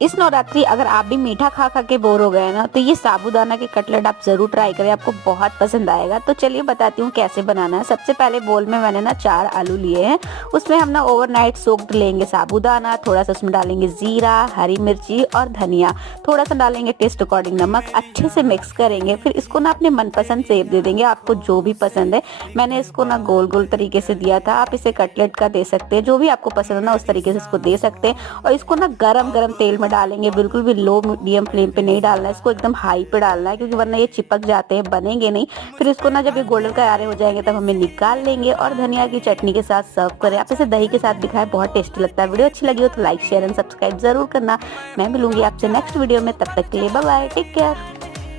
इस नवरात्रि अगर आप भी मीठा खा खा के बोर हो गए ना, तो ये साबूदाना के कटलेट आप जरूर ट्राई करें, आपको बहुत पसंद आएगा। तो चलिए बताती हूँ कैसे बनाना है। सबसे पहले बोल में मैंने ना 4 आलू लिए हैं। उसमें हम ना ओवरनाइट सोक्ड लेंगे साबूदाना, थोड़ा सा उसमें डालेंगे जीरा, हरी मिर्ची और धनिया, थोड़ा सा डालेंगे टेस्ट अकॉर्डिंग नमक। अच्छे से मिक्स करेंगे, फिर इसको ना अपने मनपसंद शेप दे देंगे, आपको जो भी पसंद है। मैंने इसको ना गोल गोल तरीके से दिया था, आप इसे कटलेट का दे सकते हैं, जो भी आपको पसंद है ना उस तरीके से इसको दे सकते हैं। और इसको ना गरम गरम तेल में डालेंगे, बिल्कुल भी लो मीडियम फ्लेम पे नहीं डालना है, इसको एकदम हाई पे डालना है, क्योंकि वरना ये चिपक जाते हैं, बनेंगे नहीं। फिर इसको ना जब ये गोल्डन करारे हो जाएंगे तब हमें निकाल लेंगे और धनिया की चटनी के साथ सर्व करें। आप इसे दही के साथ भी खाएं, बहुत टेस्टी लगता है। वीडियो अच्छी लगी हो तो लाइक शेयर एंड सब्सक्राइब जरूर करना। मैं मिलूंगी आपसे नेक्स्ट वीडियो में, तब तक के लिए बाय बाय, टेक केयर।